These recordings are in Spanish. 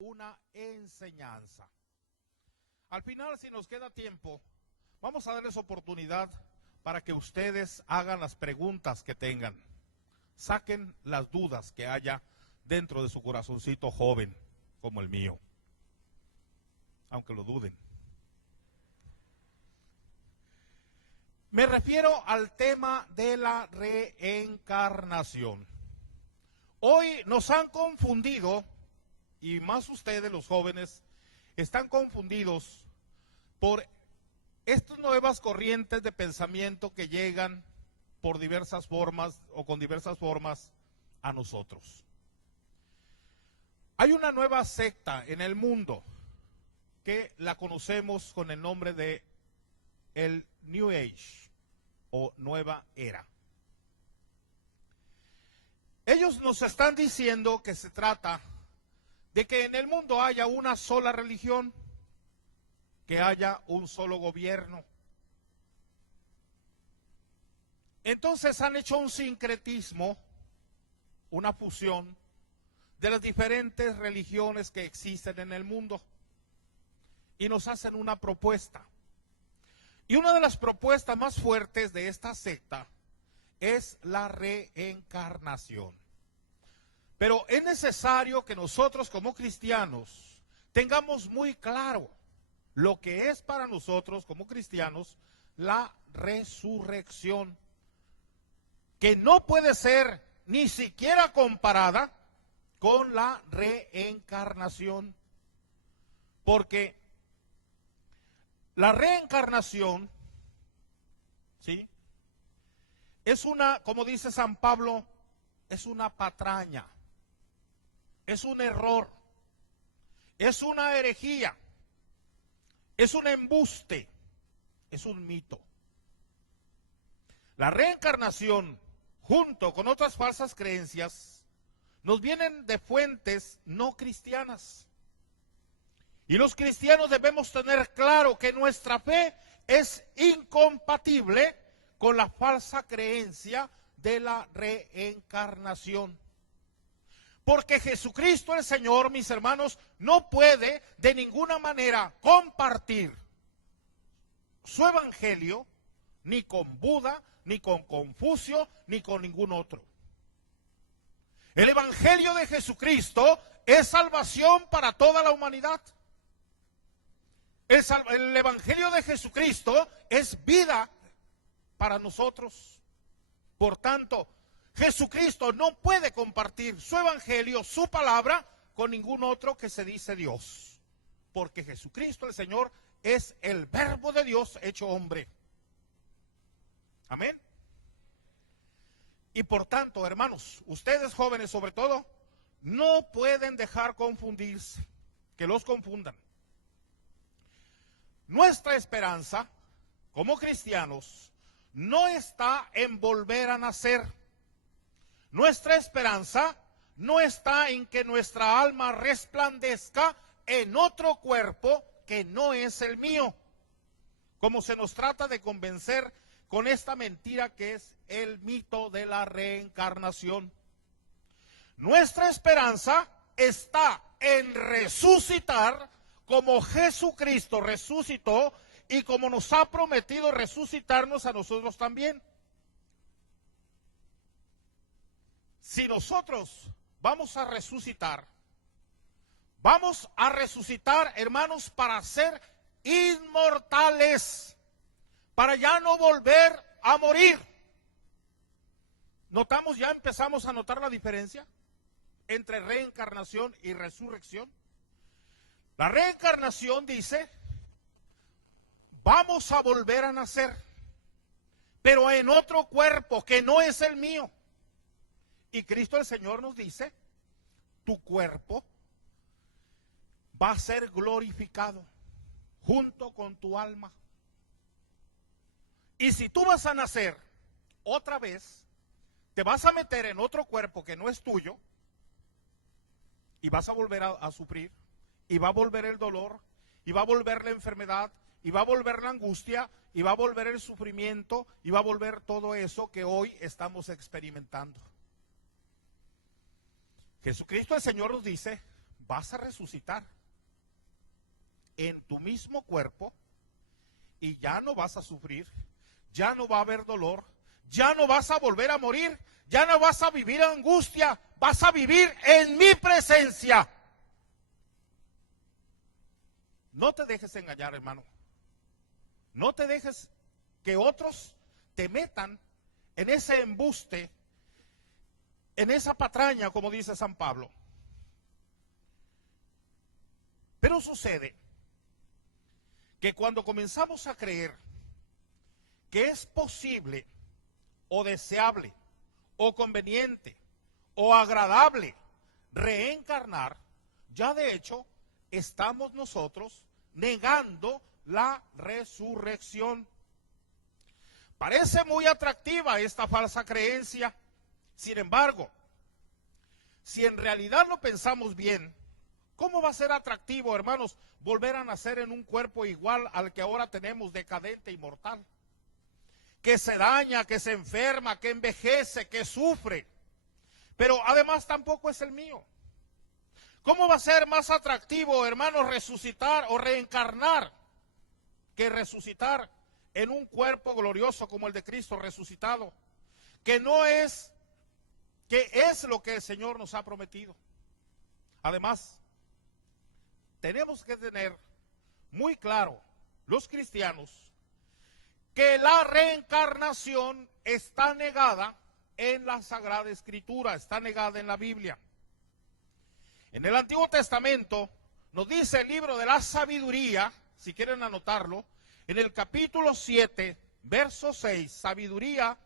una enseñanza. Al final, si nos queda tiempo, vamos a darles oportunidad para que ustedes hagan las preguntas que tengan. Saquen las dudas que haya dentro de su corazoncito joven, como el mío, aunque lo duden. Me refiero al tema de la reencarnación. Hoy nos han confundido, y más ustedes los jóvenes, están confundidos por estas nuevas corrientes de pensamiento que llegan por diversas formas o con diversas formas a nosotros. Hay una nueva secta en el mundo que la conocemos con el nombre de el New Age o Nueva Era. Ellos nos están diciendo que se trata de que en el mundo haya una sola religión, que haya un solo gobierno. Entonces han hecho un sincretismo, una fusión de las diferentes religiones que existen en el mundo y nos hacen una propuesta. Y una de las propuestas más fuertes de esta secta es la reencarnación. Pero es necesario que nosotros como cristianos tengamos muy claro lo que es para nosotros como cristianos la resurrección, que no puede ser ni siquiera comparada con la reencarnación, porque la reencarnación, ¿sí?, es una, como dice San Pablo, es una patraña, es un error, es una herejía, es un embuste, es un mito. La reencarnación, junto con otras falsas creencias, nos vienen de fuentes no cristianas. Y los cristianos debemos tener claro que nuestra fe es incompatible con la falsa creencia de la reencarnación. Porque Jesucristo el Señor, mis hermanos, no puede de ninguna manera compartir su evangelio ni con Buda, ni con Confucio, ni con ningún otro. El evangelio de Jesucristo es salvación para toda la humanidad. El evangelio de Jesucristo es vida para nosotros. Por tanto, Jesucristo no puede compartir su evangelio, su palabra, con ningún otro que se dice Dios. Porque Jesucristo el Señor es el verbo de Dios hecho hombre. Amén. Y por tanto, hermanos, ustedes jóvenes sobre todo, no pueden dejar confundirse, que los confundan. Nuestra esperanza, como cristianos, no está en volver a nacer. Nuestra esperanza no está en que nuestra alma resplandezca en otro cuerpo que no es el mío, como se nos trata de convencer con esta mentira que es el mito de la reencarnación. Nuestra esperanza está en resucitar como Jesucristo resucitó y como nos ha prometido resucitarnos a nosotros también. Si nosotros vamos a resucitar, hermanos, para ser inmortales, para ya no volver a morir. ¿Notamos, ya empezamos a notar la diferencia entre reencarnación y resurrección? La reencarnación dice, vamos a volver a nacer, pero en otro cuerpo que no es el mío. Y Cristo el Señor nos dice, tu cuerpo va a ser glorificado junto con tu alma. Y si tú vas a nacer otra vez, te vas a meter en otro cuerpo que no es tuyo y vas a volver a sufrir, y va a volver el dolor, y va a volver la enfermedad, y va a volver la angustia, y va a volver el sufrimiento, y va a volver todo eso que hoy estamos experimentando. Jesucristo el Señor nos dice, vas a resucitar en tu mismo cuerpo y ya no vas a sufrir, ya no va a haber dolor, ya no vas a volver a morir, ya no vas a vivir angustia, vas a vivir en mi presencia. No te dejes engañar, hermano. No te dejes que otros te metan en ese embuste, en esa patraña, como dice San Pablo. Pero sucede que cuando comenzamos a creer que es posible o deseable o conveniente o agradable reencarnar, ya de hecho estamos nosotros negando la resurrección. Parece muy atractiva esta falsa creencia. Sin embargo, si en realidad lo pensamos bien, ¿cómo va a ser atractivo, hermanos, volver a nacer en un cuerpo igual al que ahora tenemos, decadente y mortal? Que se daña, que se enferma, que envejece, que sufre. Pero además tampoco es el mío. ¿Cómo va a ser más atractivo, hermanos, resucitar o reencarnar que resucitar en un cuerpo glorioso como el de Cristo resucitado? Que es lo que el Señor nos ha prometido. Además, tenemos que tener muy claro, los cristianos, que la reencarnación está negada en la Sagrada Escritura, está negada en la Biblia. En el Antiguo Testamento nos dice el libro de la sabiduría, si quieren anotarlo, en el capítulo 7, verso 6, sabiduría,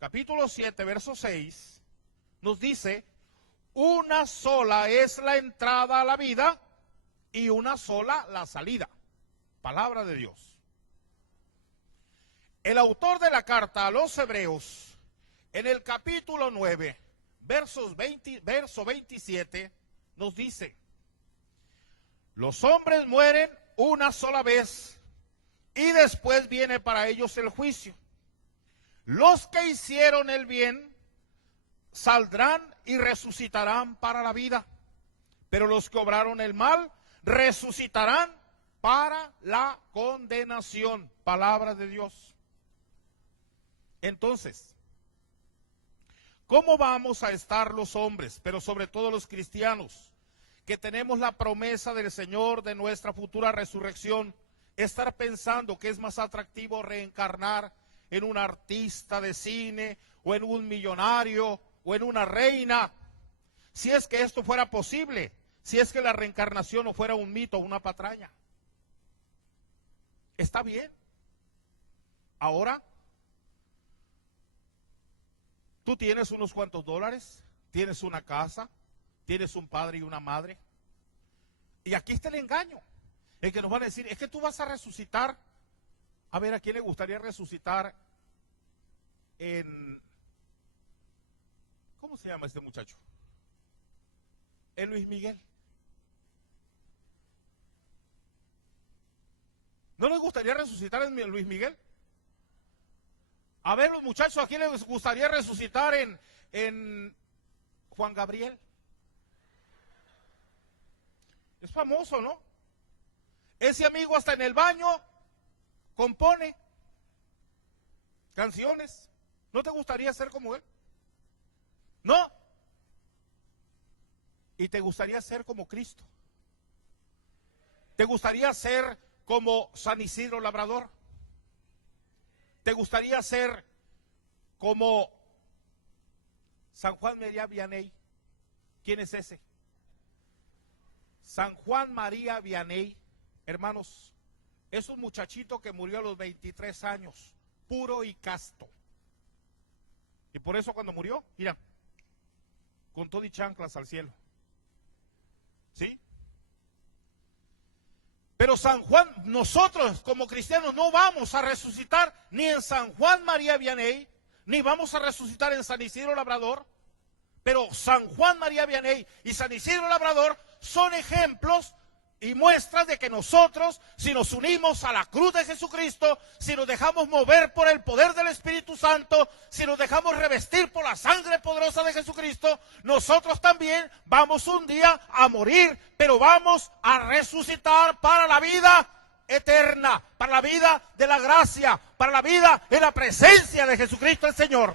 capítulo 7, verso 6, nos dice: una sola es la entrada a la vida y una sola la salida. Palabra de Dios. El autor de la carta a los Hebreos, en el capítulo 9, verso 27, nos dice: los hombres mueren una sola vez y después viene para ellos el juicio. Los que hicieron el bien saldrán y resucitarán para la vida, pero los que obraron el mal resucitarán para la condenación. Palabra de Dios. Entonces, ¿cómo vamos a estar los hombres, pero sobre todo los cristianos, que tenemos la promesa del Señor de nuestra futura resurrección, estar pensando que es más atractivo reencarnar en un artista de cine o en un millonario o en una reina? Si es que esto fuera posible, si es que la reencarnación no fuera un mito o una patraña. Está bien. Ahora, tú tienes unos cuantos dólares, tienes una casa, tienes un padre y una madre. Y aquí está el engaño. El que nos van a decir, es que tú vas a resucitar. A ver, ¿a quién le gustaría resucitar en... ¿Cómo se llama este muchacho? En Luis Miguel. ¿No les gustaría resucitar en Luis Miguel? A ver, los muchachos, ¿a quién les gustaría resucitar en Juan Gabriel? Es famoso, ¿no? Ese amigo hasta en el baño compone canciones. ¿No te gustaría ser como él? No. ¿Y te gustaría ser como Cristo? ¿Te gustaría ser como San Isidro Labrador? ¿Te gustaría ser como San Juan María Vianney? ¿Quién es ese? San Juan María Vianney, hermanos, es un muchachito que murió a los 23 años, puro y casto. Y por eso cuando murió, mira, con todo y chanclas al cielo. ¿Sí? Pero San Juan, nosotros como cristianos no vamos a resucitar ni en San Juan María Vianney, ni vamos a resucitar en San Isidro Labrador. Pero San Juan María Vianney y San Isidro Labrador son ejemplos y muestras de que nosotros, si nos unimos a la cruz de Jesucristo, si nos dejamos mover por el poder del Espíritu Santo, si nos dejamos revestir por la sangre poderosa de Jesucristo, nosotros también vamos un día a morir, pero vamos a resucitar para la vida eterna, para la vida de la gracia, para la vida en la presencia de Jesucristo el Señor.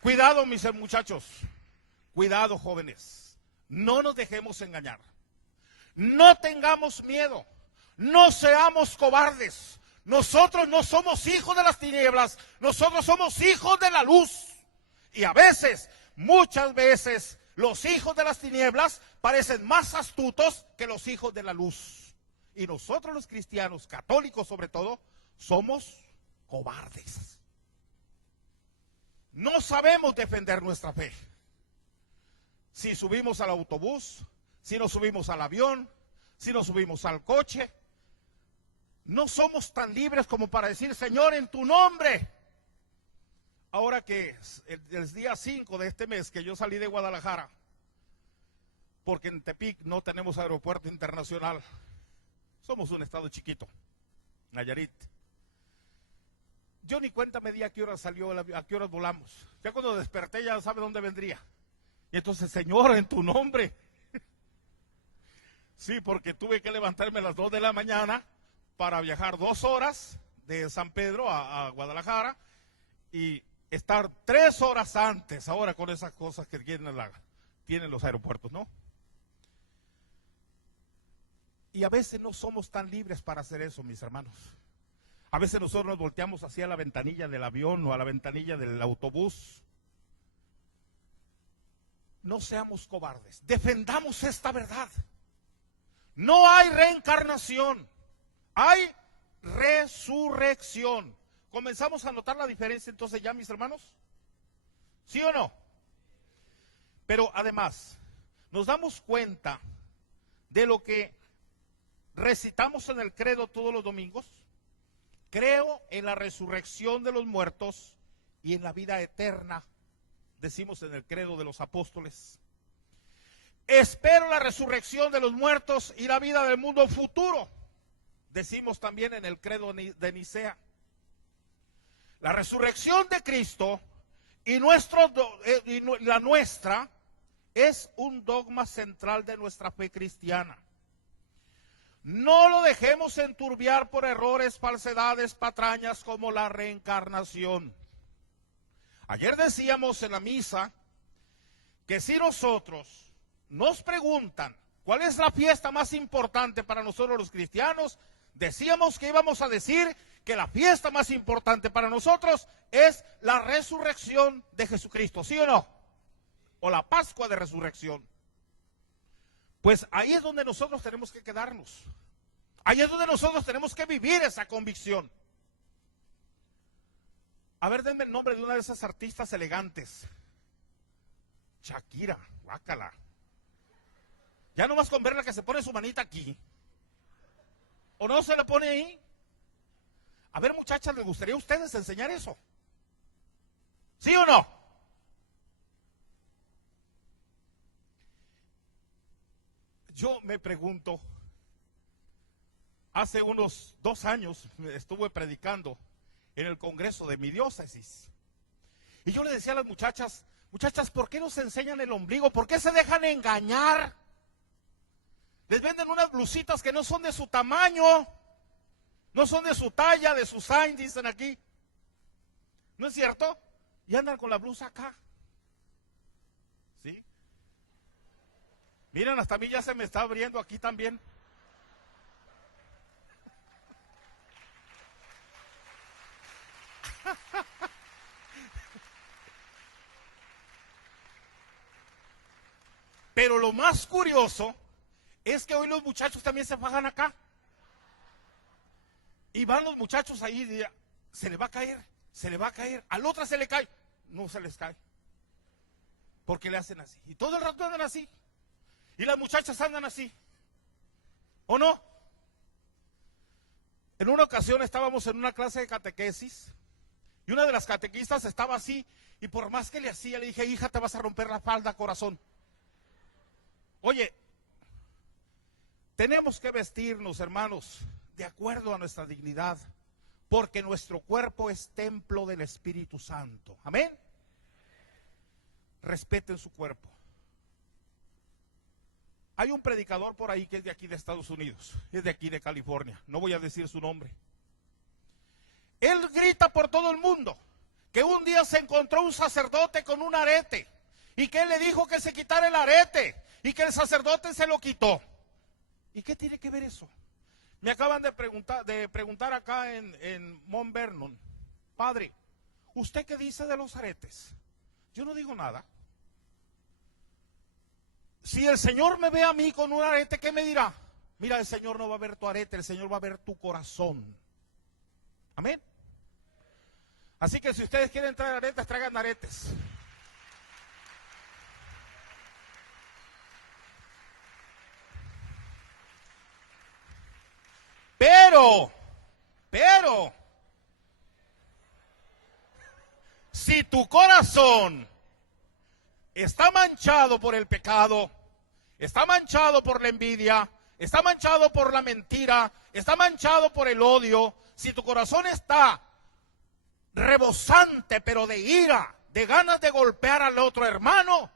Cuidado, mis muchachos, cuidado, jóvenes, no nos dejemos engañar, no tengamos miedo, no seamos cobardes. Nosotros no somos hijos de las tinieblas, nosotros somos hijos de la luz. Y a veces, muchas veces, los hijos de las tinieblas parecen más astutos que los hijos de la luz. Y nosotros los cristianos, católicos sobre todo, somos cobardes. No sabemos defender nuestra fe. Si subimos al autobús, si nos subimos al avión, si nos subimos al coche, no somos tan libres como para decir, Señor, en tu nombre. Ahora que el día 5 de este mes que yo salí de Guadalajara, porque en Tepic no tenemos aeropuerto internacional, somos un estado chiquito, Nayarit. Yo ni cuenta me di a qué hora salió, a qué horas volamos. Ya cuando desperté ya sabe dónde vendría. Y entonces, Señor, en tu nombre. Sí, porque tuve que levantarme a las 2 de la mañana para viajar 2 horas de San Pedro a Guadalajara y estar 3 horas antes, ahora con esas cosas que tienen los aeropuertos, ¿no? Y a veces no somos tan libres para hacer eso, mis hermanos. A veces nosotros nos volteamos hacia la ventanilla del avión o a la ventanilla del autobús. No seamos cobardes, defendamos esta verdad. No hay reencarnación, hay resurrección. ¿Comenzamos a notar la diferencia entonces ya, mis hermanos? ¿Sí o no? Pero además, nos damos cuenta de lo que recitamos en el credo todos los domingos. Creo en la resurrección de los muertos y en la vida eterna, decimos en el credo de los apóstoles. Espero la resurrección de los muertos y la vida del mundo futuro, decimos también en el credo de Nicea. La resurrección de Cristo y la nuestra es un dogma central de nuestra fe cristiana. No lo dejemos enturbiar por errores, falsedades, patrañas como la reencarnación. Ayer decíamos en la misa que si nosotros nos preguntan cuál es la fiesta más importante para nosotros los cristianos, decíamos que íbamos a decir que la fiesta más importante para nosotros es la resurrección de Jesucristo, ¿sí o no? O la Pascua de Resurrección. Pues ahí es donde nosotros tenemos que quedarnos. Ahí es donde nosotros tenemos que vivir esa convicción. A ver, denme el nombre de una de esas artistas elegantes. Shakira, guácala. Ya nomás con verla que se pone su manita aquí. ¿O no se la pone ahí? A ver, muchachas, ¿les gustaría a ustedes enseñar eso? ¿Sí o no? Yo me pregunto, hace unos 2 años estuve predicando en el congreso de mi diócesis. Y yo le decía a las muchachas, ¿por qué nos enseñan el ombligo? ¿Por qué se dejan engañar? Les venden unas blusitas que no son de su tamaño, no son de su talla, de su size, dicen aquí. ¿No es cierto? Y andan con la blusa acá. ¿Sí? Miren, hasta a mí ya se me está abriendo aquí también. Pero lo más curioso es que hoy los muchachos también se fajan acá. Y van los muchachos ahí y se le va a caer, se le va a caer. Al otro se le cae. No se les cae. Porque le hacen así. Y todo el rato andan así. Y las muchachas andan así. ¿O no? En una ocasión estábamos en una clase de catequesis Y una de las catequistas estaba así, y por más que le hacía, le dije, hija, te vas a romper la falda, corazón. Oye, tenemos que vestirnos, hermanos, de acuerdo a nuestra dignidad, porque nuestro cuerpo es templo del Espíritu Santo. Amén. Respeten su cuerpo. Hay un predicador por ahí que es de aquí de Estados Unidos, es de aquí de California, no voy a decir su nombre. Él grita por todo el mundo que un día se encontró un sacerdote con un arete y que él le dijo que se quitara el arete y que el sacerdote se lo quitó. ¿Y qué tiene que ver eso? Me acaban de preguntar acá en Mount Vernon, padre, ¿usted qué dice de los aretes? Yo no digo nada. Si el Señor me ve a mí con un arete, ¿qué me dirá? Mira, el Señor no va a ver tu arete, el Señor va a ver tu corazón. Amén. Así que si ustedes quieren traer aretes, traigan aretes. Pero, si tu corazón está manchado por el pecado, está manchado por la envidia, está manchado por la mentira, está manchado por el odio, si tu corazón está rebosante, pero de ira, de ganas de golpear al otro hermano,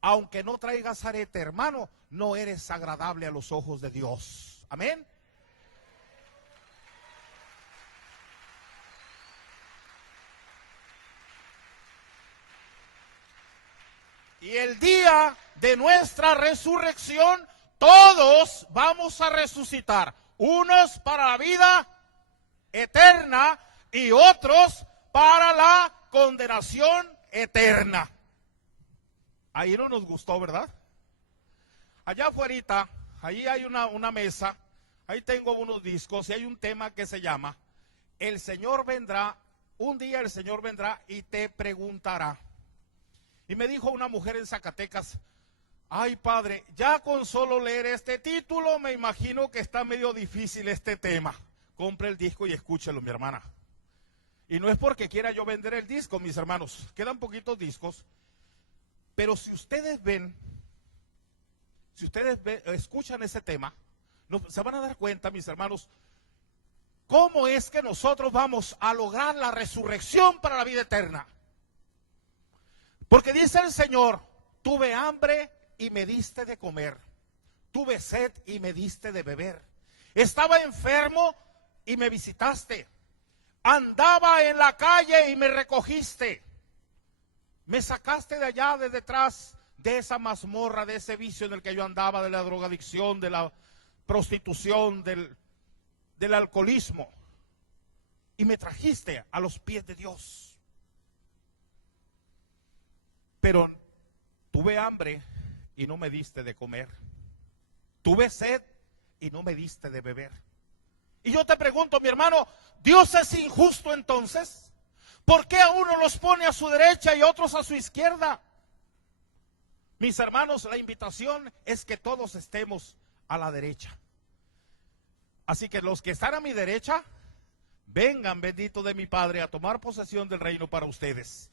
aunque no traigas arete, hermano, no eres agradable a los ojos de Dios. Amén. Y el día de nuestra resurrección, todos vamos a resucitar. Unos para la vida eterna y otros para la condenación eterna. Ahí no nos gustó, ¿verdad? Allá afuera, ahí hay una mesa, ahí tengo unos discos y hay un tema que se llama El Señor vendrá, un día el Señor vendrá y te preguntará. Y me dijo una mujer en Zacatecas, ay padre, ya con solo leer este título me imagino que está medio difícil este tema. Compre el disco y escúchelo, mi hermana. Y no es porque quiera yo vender el disco, mis hermanos, quedan poquitos discos, pero si ustedes escuchan ese tema, se van a dar cuenta, mis hermanos, cómo es que nosotros vamos a lograr la resurrección para la vida eterna. Porque dice el Señor, tuve hambre y me diste de comer, tuve sed y me diste de beber, estaba enfermo y me visitaste, andaba en la calle y me recogiste, me sacaste de allá, de detrás de esa mazmorra, de ese vicio en el que yo andaba, de la drogadicción, de la prostitución, del alcoholismo, y me trajiste a los pies de Dios. Pero tuve hambre y no me diste de comer. Tuve sed y no me diste de beber. Y yo te pregunto, mi hermano, ¿Dios es injusto entonces? ¿Por qué a uno los pone a su derecha y a otros a su izquierda? Mis hermanos, la invitación es que todos estemos a la derecha. Así que los que están a mi derecha, vengan, bendito de mi Padre, a tomar posesión del reino para ustedes.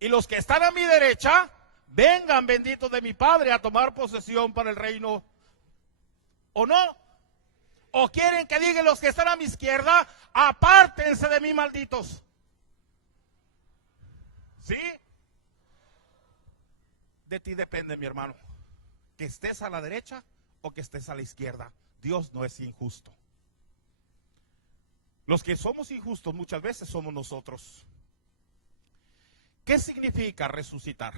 Y los que están a mi derecha, vengan, benditos de mi Padre, a tomar posesión para el reino. ¿O no? ¿O quieren que digan los que están a mi izquierda, apártense de mí, malditos? ¿Sí? De ti depende, mi hermano, que estés a la derecha o que estés a la izquierda. Dios no es injusto. Los que somos injustos muchas veces somos nosotros. ¿Qué significa resucitar?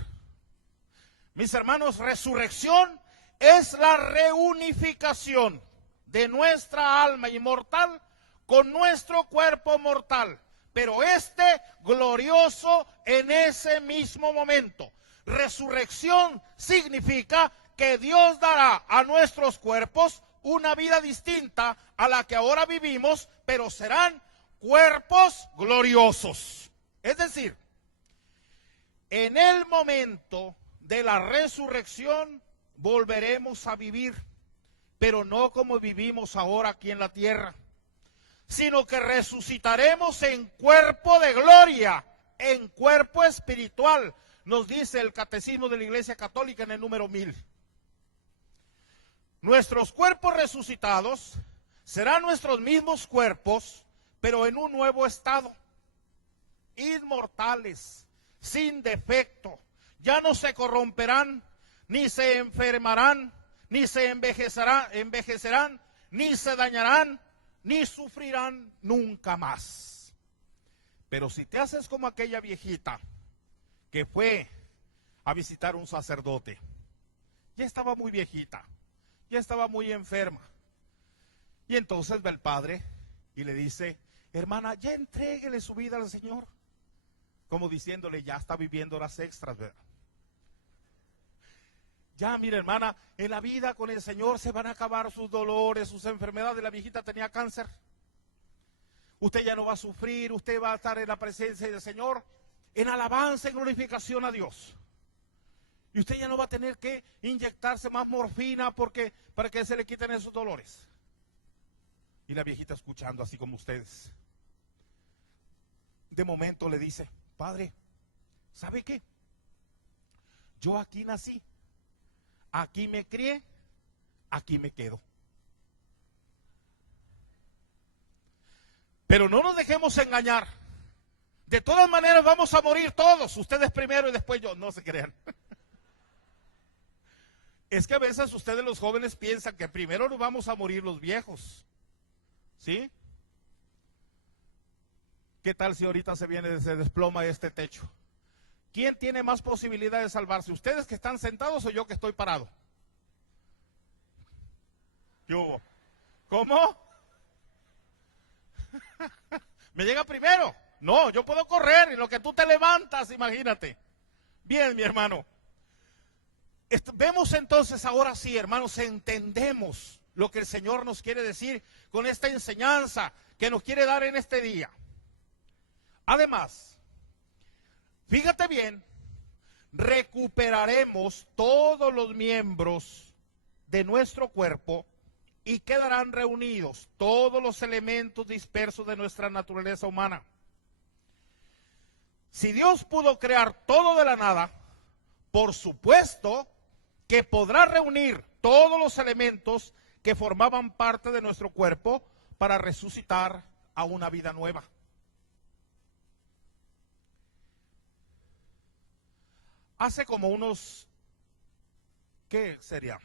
Mis hermanos, resurrección es la reunificación de nuestra alma inmortal con nuestro cuerpo mortal, pero glorioso en ese mismo momento. Resurrección significa que Dios dará a nuestros cuerpos una vida distinta a la que ahora vivimos, pero serán cuerpos gloriosos. Es decir, en el momento de la resurrección volveremos a vivir, pero no como vivimos ahora aquí en la tierra, sino que resucitaremos en cuerpo de gloria, en cuerpo espiritual, nos dice el Catecismo de la Iglesia Católica en el número 1000. Nuestros cuerpos resucitados serán nuestros mismos cuerpos, pero en un nuevo estado, inmortales, sin defecto, ya no se corromperán, ni se enfermarán, ni se envejecerán, ni se dañarán, ni sufrirán nunca más. Pero si te haces como aquella viejita que fue a visitar un sacerdote, ya estaba muy viejita, ya estaba muy enferma, y entonces va el padre y le dice: hermana, ya entréguele su vida al Señor, como diciéndole, ya está viviendo horas extras, ¿verdad? Ya, mira, hermana, en la vida con el Señor se van a acabar sus dolores, sus enfermedades. La viejita tenía cáncer. Usted ya no va a sufrir, usted va a estar en la presencia del Señor, en alabanza y glorificación a Dios. Y usted ya no va a tener que inyectarse más morfina para que se le quiten esos dolores. Y la viejita escuchando así como ustedes. De momento le dice: padre, ¿sabe qué? Yo aquí nací, aquí me crié, aquí me quedo. Pero no nos dejemos engañar. De todas maneras vamos a morir todos, ustedes primero y después yo, no se crean. Es que a veces ustedes los jóvenes piensan que primero nos vamos a morir los viejos. ¿Sí? ¿Qué tal si ahorita se desploma este techo? ¿Quién tiene más posibilidad de salvarse? ¿Ustedes que están sentados o yo que estoy parado? Yo. ¿Cómo? ¿Me llega primero? No, yo puedo correr y lo que tú te levantas, imagínate. Bien, mi hermano. Vemos entonces ahora sí, hermanos, entendemos lo que el Señor nos quiere decir con esta enseñanza que nos quiere dar en este día. Además, fíjate bien, recuperaremos todos los miembros de nuestro cuerpo y quedarán reunidos todos los elementos dispersos de nuestra naturaleza humana. Si Dios pudo crear todo de la nada, por supuesto que podrá reunir todos los elementos que formaban parte de nuestro cuerpo para resucitar a una vida nueva. Hace como unos, ¿qué será?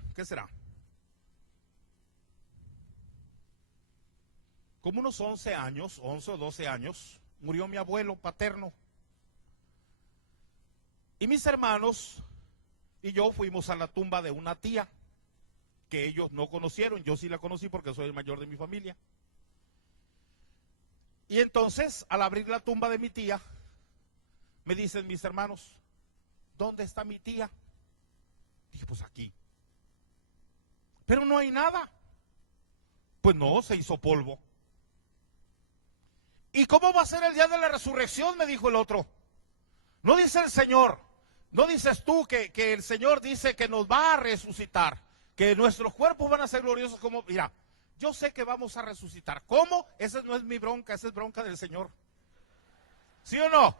Como unos 11 o 12 años, murió mi abuelo paterno. Y mis hermanos y yo fuimos a la tumba de una tía que ellos no conocieron. Yo sí la conocí porque soy el mayor de mi familia. Y entonces, al abrir la tumba de mi tía, me dicen mis hermanos: ¿dónde está mi tía? Dije, pues aquí. Pero no hay nada. Pues no, se hizo polvo. ¿Y cómo va a ser el día de la resurrección?, me dijo el otro. No dice el Señor, no dices tú que el Señor dice que nos va a resucitar, que nuestros cuerpos van a ser gloriosos como... Mira, yo sé que vamos a resucitar. ¿Cómo? Esa no es mi bronca, esa es bronca del Señor. ¿Sí o no?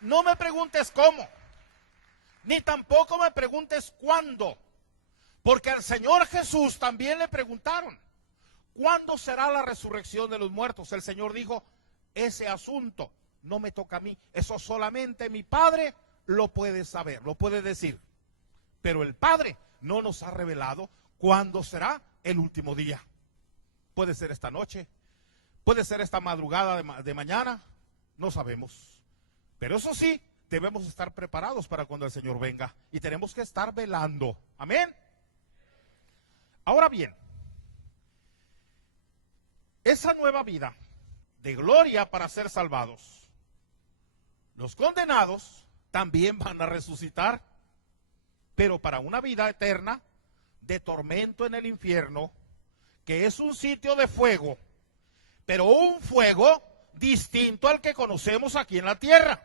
No me preguntes cómo, ni tampoco me preguntes cuándo, porque al Señor Jesús también le preguntaron: ¿cuándo será la resurrección de los muertos? El Señor dijo: ese asunto no me toca a mí, eso solamente mi Padre lo puede saber, lo puede decir. Pero el Padre no nos ha revelado cuándo será el último día. Puede ser esta noche, puede ser esta madrugada de mañana, no sabemos. Pero eso sí, debemos estar preparados para cuando el Señor venga. Y tenemos que estar velando. Amén. Ahora bien, esa nueva vida de gloria para ser salvados, los condenados también van a resucitar, pero para una vida eterna de tormento en el infierno, que es un sitio de fuego, pero un fuego distinto al que conocemos aquí en la tierra,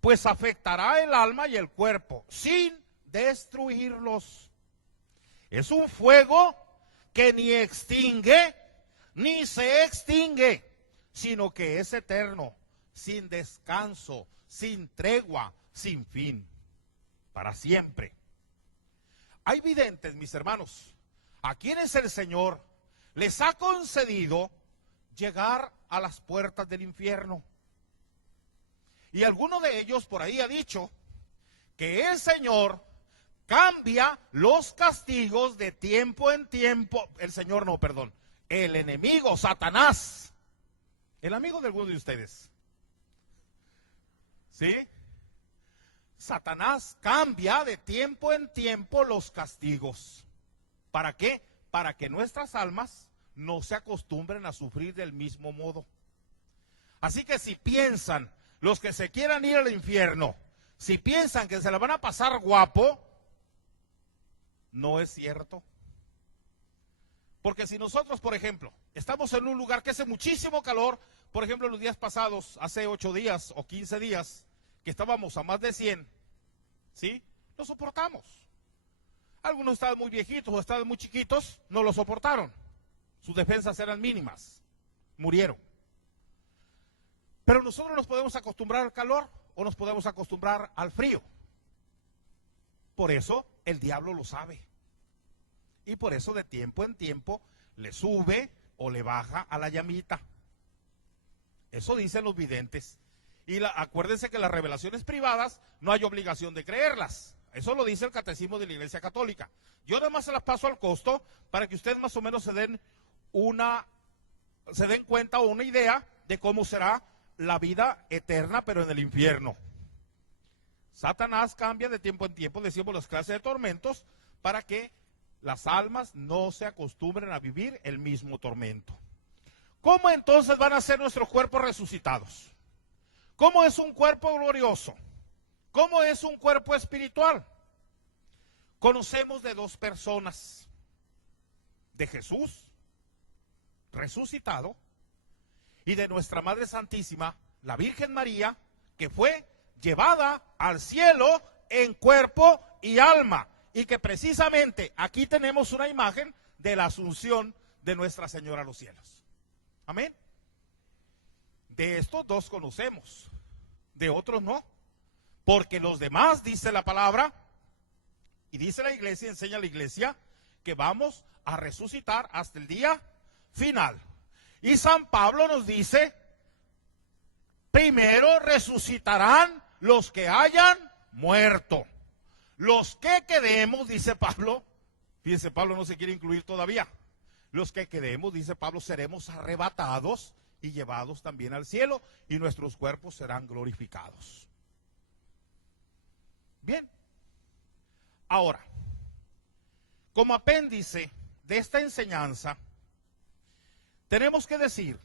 pues afectará el alma y el cuerpo, sin destruirlos. Es un fuego que ni extingue ni se extingue, sino que es eterno, sin descanso, sin tregua, sin fin, para siempre. Hay videntes, mis hermanos, a quienes el Señor les ha concedido llegar a las puertas del infierno. Y alguno de ellos por ahí ha dicho que el Señor cambia los castigos de tiempo en tiempo. El Señor no, perdón. El enemigo, Satanás. El amigo de alguno de ustedes. ¿Sí? Satanás cambia de tiempo en tiempo los castigos. ¿Para qué? Para que nuestras almas no se acostumbren a sufrir del mismo modo. Así que si piensan, los que se quieran ir al infierno, si piensan que se la van a pasar guapo, no es cierto. Porque si nosotros, por ejemplo, estamos en un lugar que hace muchísimo calor, por ejemplo, los días pasados, hace 8 días o 15 días, que estábamos a más de 100, ¿sí? Lo soportamos. Algunos estaban muy viejitos o estaban muy chiquitos, no lo soportaron. Sus defensas eran mínimas, murieron. Pero nosotros nos podemos acostumbrar al calor o nos podemos acostumbrar al frío. Por eso el diablo lo sabe. Y por eso de tiempo en tiempo le sube o le baja a la llamita. Eso dicen los videntes. Y acuérdense que las revelaciones privadas no hay obligación de creerlas. Eso lo dice el Catecismo de la Iglesia Católica. Yo además se las paso al costo para que ustedes más o menos se den cuenta o una idea de cómo será la vida eterna, pero en el infierno. Satanás cambia de tiempo en tiempo, decimos, las clases de tormentos para que las almas no se acostumbren a vivir el mismo tormento. ¿Cómo entonces van a ser nuestros cuerpos resucitados? ¿Cómo es un cuerpo glorioso? ¿Cómo es un cuerpo espiritual? Conocemos de dos personas, de Jesús resucitado y de nuestra Madre Santísima, la Virgen María, que fue llevada al cielo en cuerpo y alma, y que precisamente aquí tenemos una imagen de la asunción de Nuestra Señora a los cielos. Amén. De estos dos conocemos, de otros no, porque los demás, dice la palabra, y dice la iglesia, enseña la iglesia, que vamos a resucitar hasta el día final. Y San Pablo nos dice, primero resucitarán los que hayan muerto. Los que quedemos, dice Pablo, fíjense, Pablo no se quiere incluir todavía. Los que quedemos, dice Pablo, seremos arrebatados y llevados también al cielo y nuestros cuerpos serán glorificados. Bien. Ahora, como apéndice de esta enseñanza, tenemos que decir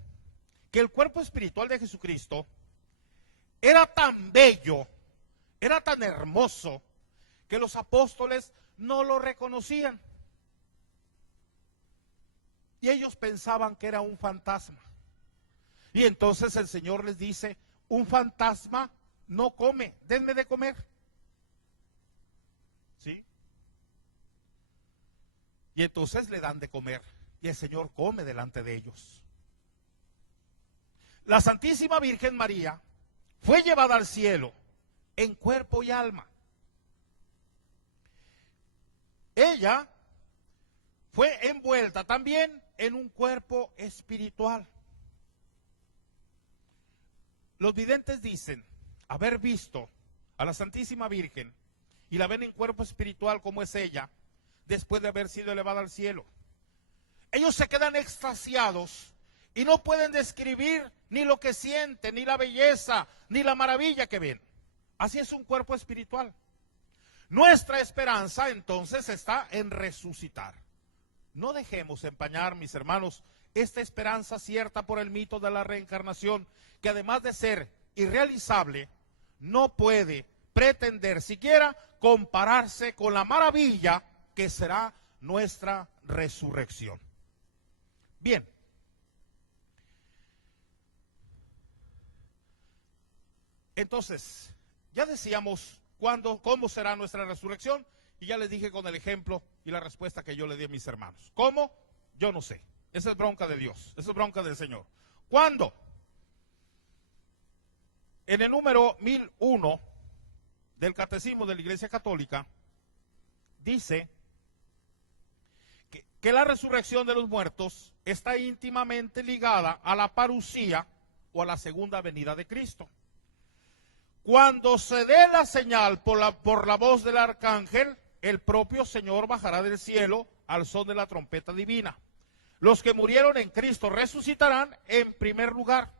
que el cuerpo espiritual de Jesucristo era tan bello, era tan hermoso, que los apóstoles no lo reconocían. Y ellos pensaban que era un fantasma. Y entonces el Señor les dice, un fantasma no come, denme de comer. ¿Sí? Y entonces le dan de comer. Y el Señor come delante de ellos. La Santísima Virgen María fue llevada al cielo en cuerpo y alma. Ella fue envuelta también en un cuerpo espiritual. Los videntes dicen haber visto a la Santísima Virgen y la ven en cuerpo espiritual como es ella, después de haber sido elevada al cielo. Ellos se quedan extasiados y no pueden describir ni lo que sienten, ni la belleza, ni la maravilla que ven. Así es un cuerpo espiritual. Nuestra esperanza entonces está en resucitar. No dejemos empañar, mis hermanos, esta esperanza cierta por el mito de la reencarnación, que además de ser irrealizable, no puede pretender siquiera compararse con la maravilla que será nuestra resurrección. Bien. Entonces, ya decíamos ¿Cuándo? ¿Cómo será nuestra resurrección? Y ya les dije con el ejemplo y la respuesta que yo le di a mis hermanos. ¿Cómo? Yo no sé. Esa es bronca de Dios, esa es bronca del Señor. ¿Cuándo? En el número 1001 del Catecismo de la Iglesia Católica dice que la resurrección de los muertos está íntimamente ligada a la parusía o a la segunda venida de Cristo. Cuando se dé la señal por la voz del arcángel, el propio Señor bajará del cielo al son de la trompeta divina. Los que murieron en Cristo resucitarán en primer lugar.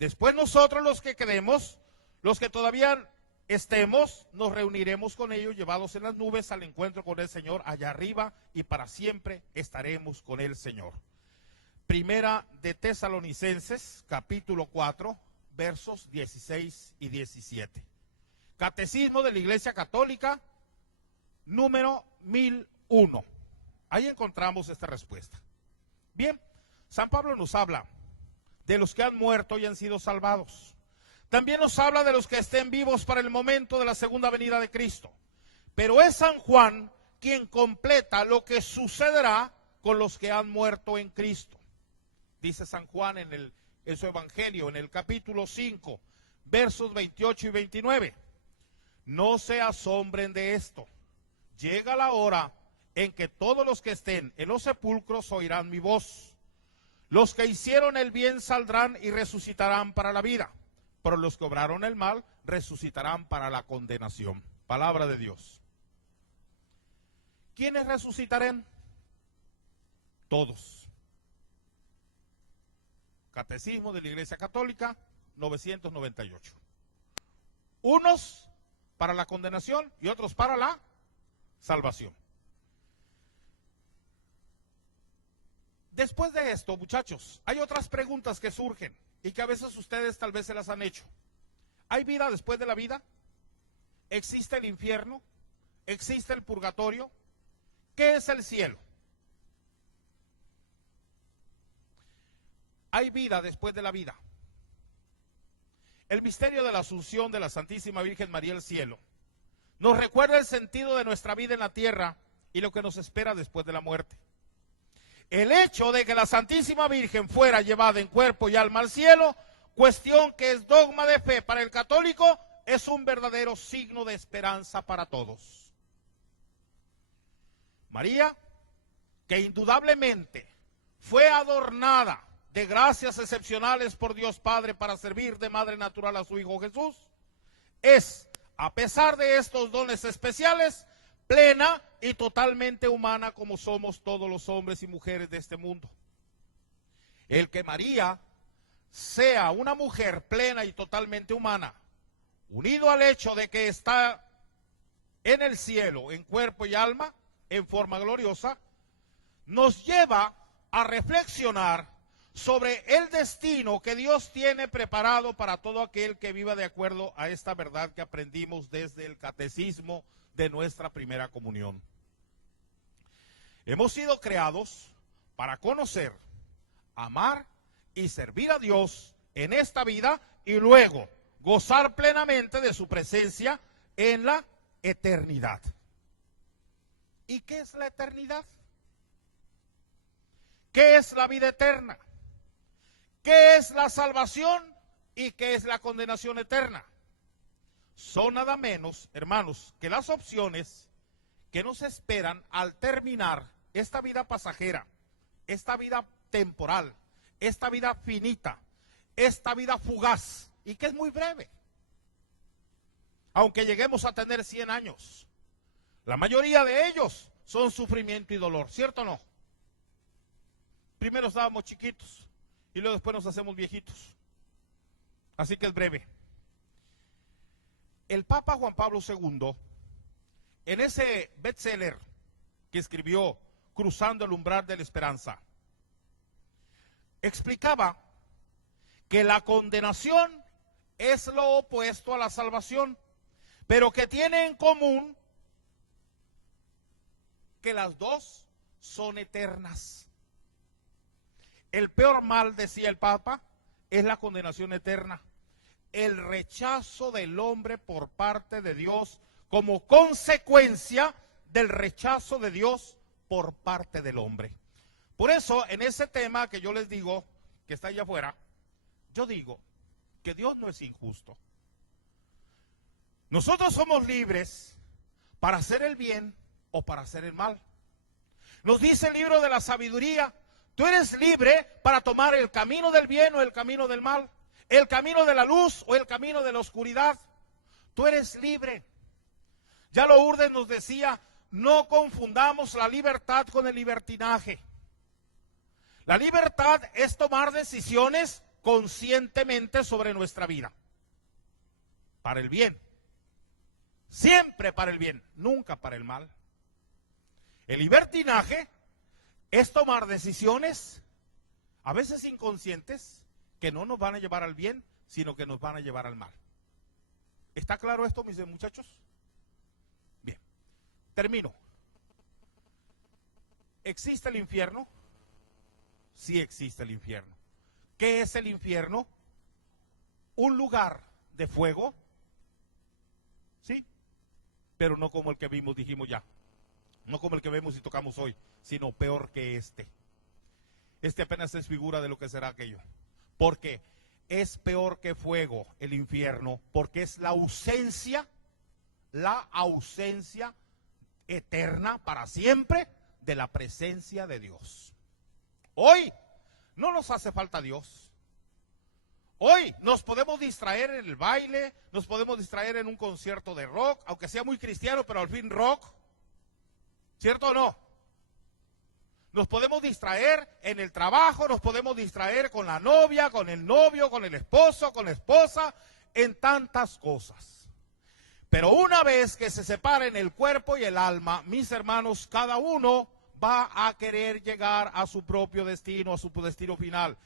Después nosotros los que quedemos, los que todavía estemos, nos reuniremos con ellos llevados en las nubes al encuentro con el Señor allá arriba y para siempre estaremos con el Señor. Primera de Tesalonicenses, capítulo 4, versos 16 y 17. Catecismo de la Iglesia Católica, número 1001. Ahí encontramos esta respuesta. Bien, San Pablo nos habla de los que han muerto y han sido salvados. También nos habla de los que estén vivos para el momento de la segunda venida de Cristo. Pero es San Juan quien completa lo que sucederá con los que han muerto en Cristo. Dice San Juan en su Evangelio, en el capítulo 5, versos 28 y 29. No se asombren de esto. Llega la hora en que todos los que estén en los sepulcros oirán mi voz. Los que hicieron el bien saldrán y resucitarán para la vida, pero los que obraron el mal resucitarán para la condenación. Palabra de Dios. ¿Quiénes resucitarán? Todos. Catecismo de la Iglesia Católica, 998. Unos para la condenación y otros para la salvación. Después de esto, muchachos, hay otras preguntas que surgen y que a veces ustedes tal vez se las han hecho. ¿Hay vida después de la vida? ¿Existe el infierno? ¿Existe el purgatorio? ¿Qué es el cielo? Hay vida después de la vida. El misterio de la Asunción de la Santísima Virgen María al cielo nos recuerda el sentido de nuestra vida en la tierra y lo que nos espera después de la muerte. El hecho de que la Santísima Virgen fuera llevada en cuerpo y alma al cielo, cuestión que es dogma de fe para el católico, es un verdadero signo de esperanza para todos. María, que indudablemente fue adornada de gracias excepcionales por Dios Padre para servir de madre natural a su Hijo Jesús, es, a pesar de estos dones especiales, plena y totalmente humana como somos todos los hombres y mujeres de este mundo. El que María sea una mujer plena y totalmente humana, unido al hecho de que está en el cielo, en cuerpo y alma, en forma gloriosa, nos lleva a reflexionar sobre el destino que Dios tiene preparado para todo aquel que viva de acuerdo a esta verdad que aprendimos desde el catecismo de nuestra primera comunión. Hemos sido creados para conocer, amar y servir a Dios en esta vida y luego gozar plenamente de su presencia en la eternidad. ¿Y qué es la eternidad? ¿Qué es la vida eterna? ¿Qué es la salvación y qué es la condenación eterna? Son nada menos, hermanos, que las opciones que nos esperan al terminar esta vida pasajera, esta vida temporal, esta vida finita, esta vida fugaz, y que es muy breve. Aunque lleguemos a tener 100 años, la mayoría de ellos son sufrimiento y dolor, ¿cierto o no? Primero estábamos chiquitos y luego después nos hacemos viejitos. Así que es breve. El Papa Juan Pablo II, en ese bestseller que escribió Cruzando el umbral de la esperanza, explicaba que la condenación es lo opuesto a la salvación, pero que tiene en común que las dos son eternas. El peor mal, decía el Papa, es la condenación eterna. el rechazo del hombre por parte de Dios como consecuencia del rechazo de Dios por parte del hombre. Por eso, en ese tema que yo les digo, que está allá afuera, yo digo que Dios no es injusto. Nosotros somos libres para hacer el bien o para hacer el mal. Nos dice el libro de la sabiduría, tú eres libre para tomar el camino del bien o el camino del mal, el camino de la luz o el camino de la oscuridad. Tú eres libre. Ya Lourdes nos decía, no confundamos la libertad con el libertinaje. La libertad es tomar decisiones conscientemente sobre nuestra vida. Para el bien. Siempre para el bien, nunca para el mal. El libertinaje es tomar decisiones, a veces inconscientes, que no nos van a llevar al bien, sino que nos van a llevar al mal. ¿Está claro esto, mis muchachos? Bien, termino. ¿Existe el infierno? Sí existe el infierno. ¿Qué es el infierno? Un lugar de fuego, sí, pero no como el que vimos, dijimos ya. No como el que vemos y tocamos hoy, sino peor que este. Este apenas es figura de lo que será aquello. Porque es peor que fuego el infierno, porque es la ausencia eterna para siempre de la presencia de Dios. Hoy no nos hace falta Dios. Hoy nos podemos distraer en el baile, nos podemos distraer en un concierto de rock, aunque sea muy cristiano, pero al fin rock. ¿Cierto o no? Nos podemos distraer en el trabajo, nos podemos distraer con la novia, con el novio, con el esposo, con la esposa, en tantas cosas. Pero una vez que se separen el cuerpo y el alma, mis hermanos, cada uno va a querer llegar a su propio destino, a su destino final.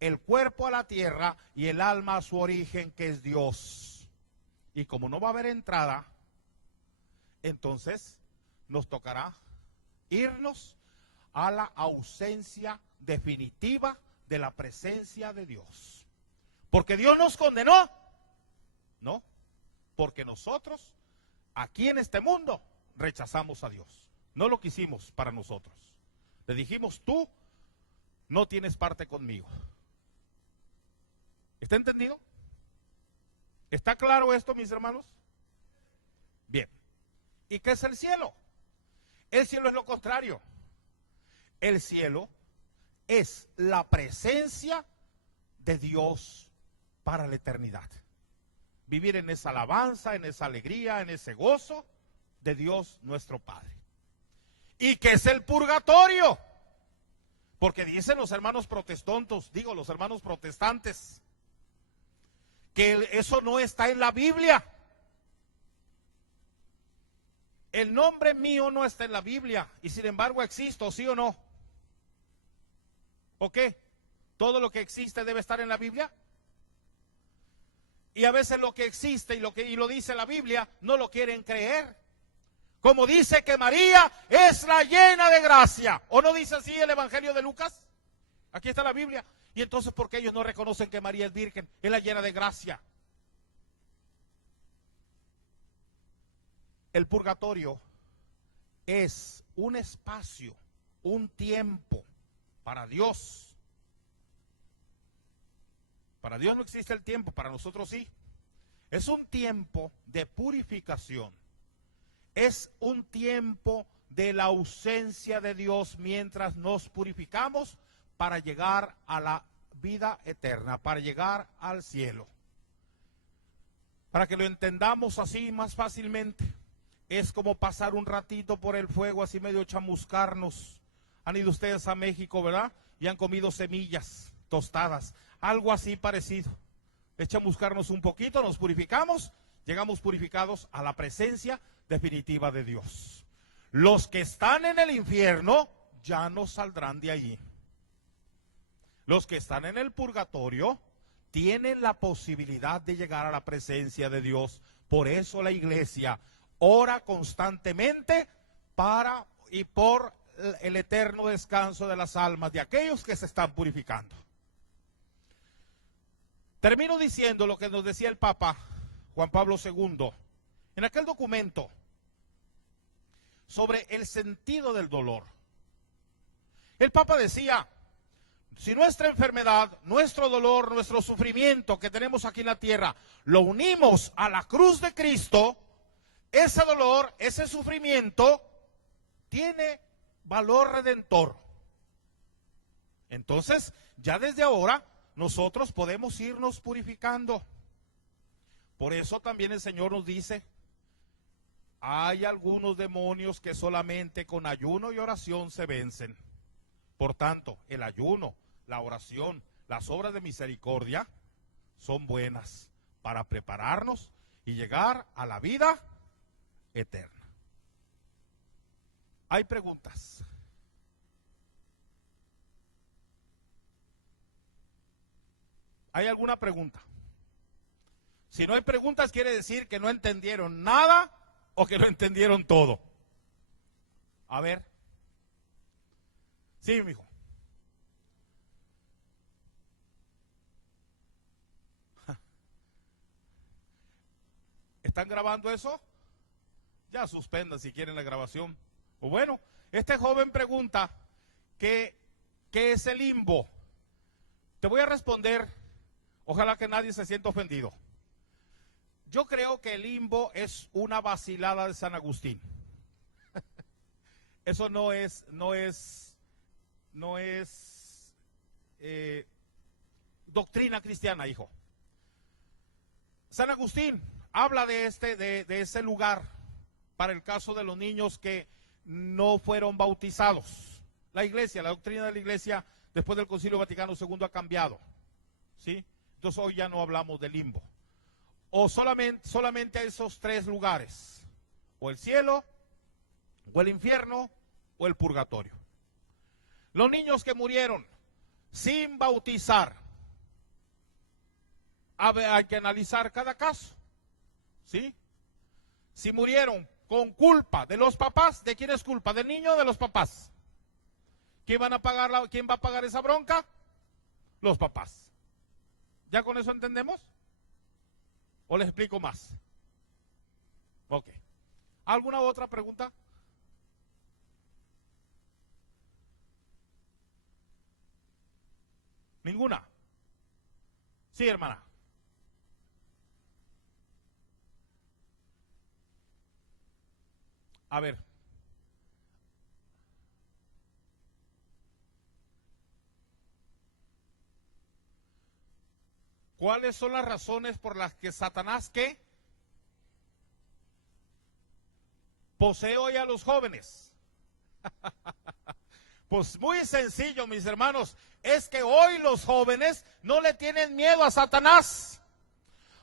El cuerpo a la tierra y el alma a su origen, que es Dios. Y como no va a haber entrada, entonces nos tocará irnos a la ausencia definitiva de la presencia de Dios. ¿Porque Dios nos condenó? No, porque nosotros, aquí en este mundo, rechazamos a Dios. No lo quisimos para nosotros. Le dijimos, tú no tienes parte conmigo. ¿Está entendido? ¿Está claro esto, mis hermanos? Bien. ¿Y qué es el cielo? El cielo es lo contrario. El cielo es la presencia de Dios para la eternidad. Vivir en esa alabanza, en esa alegría, en ese gozo de Dios nuestro Padre. ¿Y qué es el purgatorio? Porque dicen los hermanos los hermanos protestantes, que eso no está en la Biblia. El nombre mío no está en la Biblia y sin embargo existo, ¿sí o no? ¿O qué? ¿Todo lo que existe debe estar en la Biblia? Y a veces lo que existe y lo dice la Biblia no lo quieren creer. Como dice que María es la llena de gracia. ¿O no dice así el Evangelio de Lucas? Aquí está la Biblia. Y entonces, ¿por qué ellos no reconocen que María es virgen? Es la llena de gracia. El purgatorio es un espacio, un tiempo para Dios. Para Dios no existe el tiempo, para nosotros sí. Es un tiempo de purificación. Es un tiempo de la ausencia de Dios mientras nos purificamos para llegar a la vida eterna, para llegar al cielo. Para que lo entendamos así más fácilmente, es como pasar un ratito por el fuego así medio chamuscarnos. Han ido ustedes a México, ¿verdad? Y han comido semillas tostadas, algo así parecido. Es chamuscarnos un poquito, nos purificamos, llegamos purificados a la presencia definitiva de Dios. Los que están en el infierno ya no saldrán de allí. Los que están en el purgatorio tienen la posibilidad de llegar a la presencia de Dios. Por eso la iglesia ora constantemente para y por el eterno descanso de las almas de aquellos que se están purificando. Termino diciendo lo que nos decía el Papa Juan Pablo II en aquel documento sobre el sentido del dolor. El Papa decía, si nuestra enfermedad, nuestro dolor, nuestro sufrimiento que tenemos aquí en la tierra, lo unimos a la cruz de Cristo, ese dolor, ese sufrimiento, tiene valor redentor. Entonces, ya desde ahora, nosotros podemos irnos purificando. Por eso también el Señor nos dice, hay algunos demonios que solamente con ayuno y oración se vencen. Por tanto, el ayuno, la oración, las obras de misericordia son buenas para prepararnos y llegar a la vida eterna. Hay preguntas. ¿Hay alguna pregunta? Si no hay preguntas, quiere decir que no entendieron nada o que no entendieron todo. A ver. Sí, mijo. ¿Están grabando eso? Ya suspendan si quieren la grabación. O bueno, este joven pregunta, ¿qué es el limbo? Te voy a responder, ojalá que nadie se sienta ofendido. Yo creo que el limbo es una vacilada de San Agustín. Eso no es doctrina cristiana, hijo. San Agustín habla de ese lugar para el caso de los niños que no fueron bautizados. La iglesia, la doctrina de la iglesia después del Concilio Vaticano II ha cambiado, ¿sí? Entonces hoy ya no hablamos de limbo. O solamente a esos tres lugares, o el cielo, o el infierno, o el purgatorio. Los niños que murieron sin bautizar, hay que analizar cada caso, ¿sí? Si murieron con culpa de los papás, ¿de quién es culpa? ¿Del niño o de los papás? ¿Quién va a pagar esa bronca? Los papás. ¿Ya con eso entendemos? ¿O les explico más? Ok. ¿Alguna otra pregunta? ¿Ninguna? Sí, hermana. A ver. ¿Cuáles son las razones por las que Satanás ¿qué? Posee hoy a los jóvenes? Pues muy sencillo, mis hermanos, es que hoy los jóvenes no le tienen miedo a Satanás,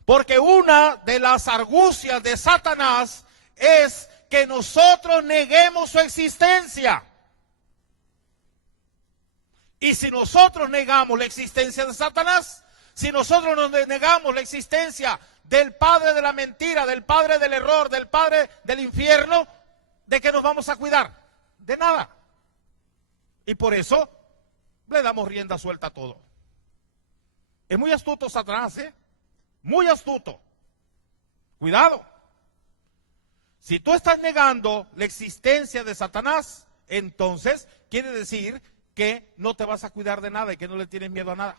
porque una de las argucias de Satanás es que nosotros neguemos su existencia. Y si nosotros negamos la existencia de Satanás, si nosotros nos negamos la existencia del padre de la mentira, del padre del error, del padre del infierno, ¿de qué nos vamos a cuidar? De nada. Y por eso le damos rienda suelta a todo. Es muy astuto Satanás, ¿eh? Muy astuto. Cuidado. Si tú estás negando la existencia de Satanás, entonces quiere decir que no te vas a cuidar de nada y que no le tienes miedo a nada.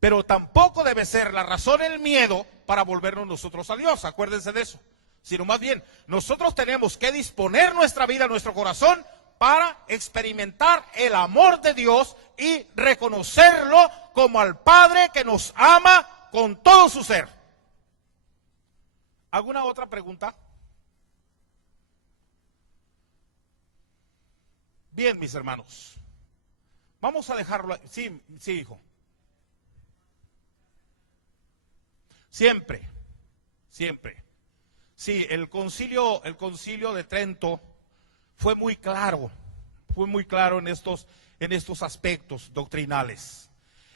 Pero tampoco debe ser la razón el miedo para volvernos nosotros a Dios, acuérdense de eso. Sino más bien, nosotros tenemos que disponer nuestra vida, nuestro corazón, para experimentar el amor de Dios y reconocerlo como al Padre que nos ama con todo su ser. ¿Alguna otra pregunta? Bien, mis hermanos. Vamos a dejarlo. Sí, hijo. Siempre. Sí, el concilio de Trento fue muy claro en estos aspectos doctrinales.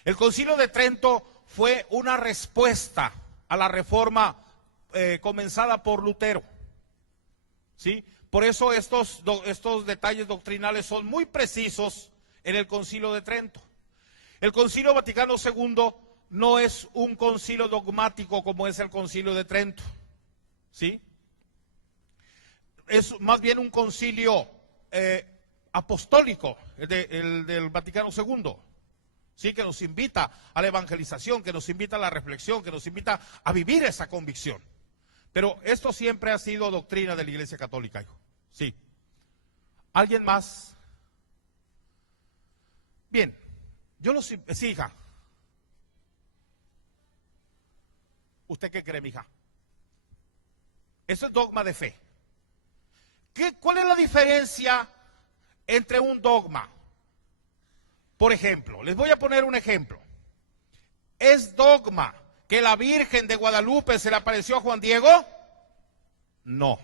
El concilio de Trento fue una respuesta a la reforma comenzada por Lutero, ¿sí? Por eso estos detalles doctrinales son muy precisos en el concilio de Trento. El Concilio Vaticano II no es un concilio dogmático como es el Concilio de Trento, ¿sí? Es más bien un concilio apostólico, el del Vaticano II, ¿sí? Que nos invita a la evangelización, que nos invita a la reflexión, que nos invita a vivir esa convicción. Pero esto siempre ha sido doctrina de la Iglesia Católica, hijo. Sí. ¿Alguien más? Bien. Sí, hija. ¿Usted qué cree, mija? Eso es dogma de fe. ¿Cuál es la diferencia entre un dogma? Por ejemplo, les voy a poner un ejemplo. ¿Es dogma que la Virgen de Guadalupe se le apareció a Juan Diego? No.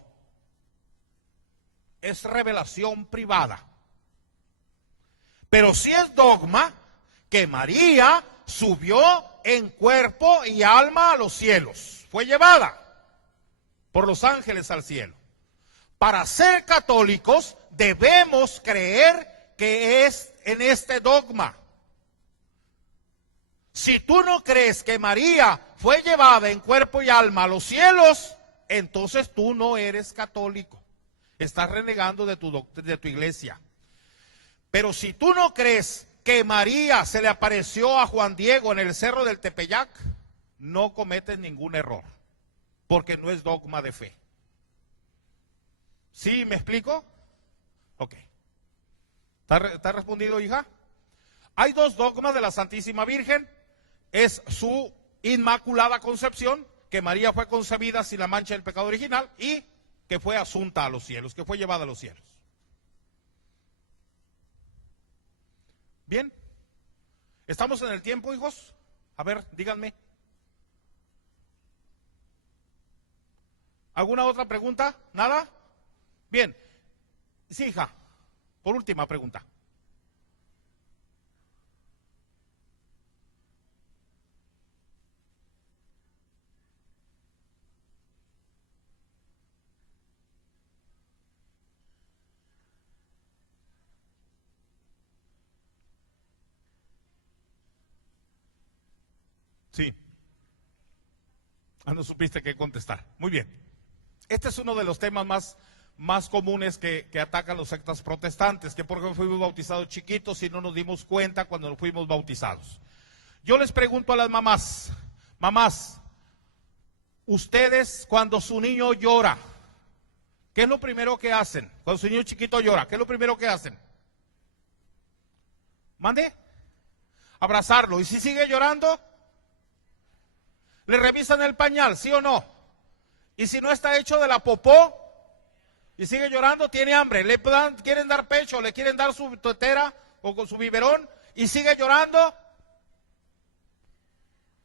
Es revelación privada. Pero sí es dogma que María subió en cuerpo y alma a los cielos. Fue llevada por los ángeles al cielo. Para ser católicos debemos creer que es en este dogma. Si tú no crees que María fue llevada en cuerpo y alma a los cielos, entonces tú no eres católico. Estás renegando de tu iglesia. Pero si tú no crees que María se le apareció a Juan Diego en el cerro del Tepeyac, no cometes ningún error, porque no es dogma de fe. ¿Sí me explico? Ok. ¿Está respondido, hija? Hay dos dogmas de la Santísima Virgen. Es su inmaculada concepción, que María fue concebida sin la mancha del pecado original y que fue asunta a los cielos, que fue llevada a los cielos. Bien. ¿Estamos en el tiempo, hijos? A ver, díganme. ¿Alguna otra pregunta? ¿Nada? Bien. Sí, hija. Por última pregunta. Sí. No supiste qué contestar. Muy bien. Este es uno de los temas más comunes que atacan los sectas protestantes, que porque fuimos bautizados chiquitos y no nos dimos cuenta cuando nos fuimos bautizados. Yo les pregunto a las mamás, ustedes cuando su niño llora, ¿qué es lo primero que hacen? Cuando su niño chiquito llora, ¿qué es lo primero que hacen? ¿Mande? Abrazarlo. ¿Y si sigue llorando? ¿Le revisan el pañal, sí o no? Y si no está hecho de la popó y sigue llorando, tiene hambre, quieren dar pecho, le quieren dar su tetera o con su biberón y sigue llorando,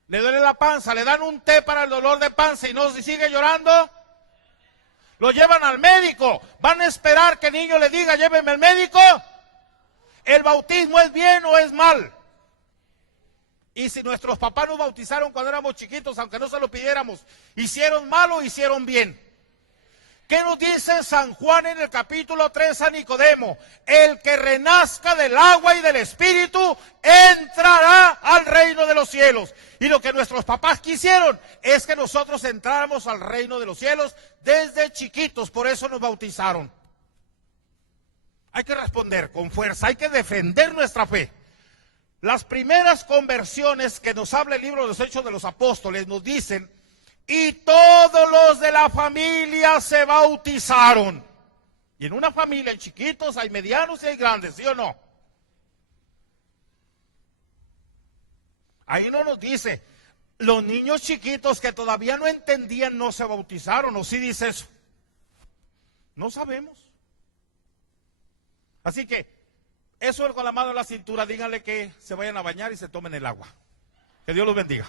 le duele la panza, le dan un té para el dolor de panza y no, si sigue llorando, lo llevan al médico. ¿Van a esperar que el niño le diga, llévenme al médico? ¿El bautismo es bien o es mal? Y si nuestros papás nos bautizaron cuando éramos chiquitos, aunque no se lo pidiéramos, ¿hicieron mal o hicieron bien? ¿Qué nos dice San Juan en el capítulo 3 a Nicodemo? El que renazca del agua y del Espíritu entrará al reino de los cielos. Y lo que nuestros papás quisieron es que nosotros entráramos al reino de los cielos desde chiquitos, por eso nos bautizaron. Hay que responder con fuerza, hay que defender nuestra fe. Las primeras conversiones que nos habla el libro de los Hechos de los Apóstoles nos dicen, y todos los de la familia se bautizaron. Y en una familia hay chiquitos, hay medianos y hay grandes, ¿sí o no? Ahí no nos dice, los niños chiquitos que todavía no entendían no se bautizaron, ¿o sí dice eso? No sabemos. Así que, eso con la mano en la cintura, díganle que se vayan a bañar y se tomen el agua. Que Dios los bendiga.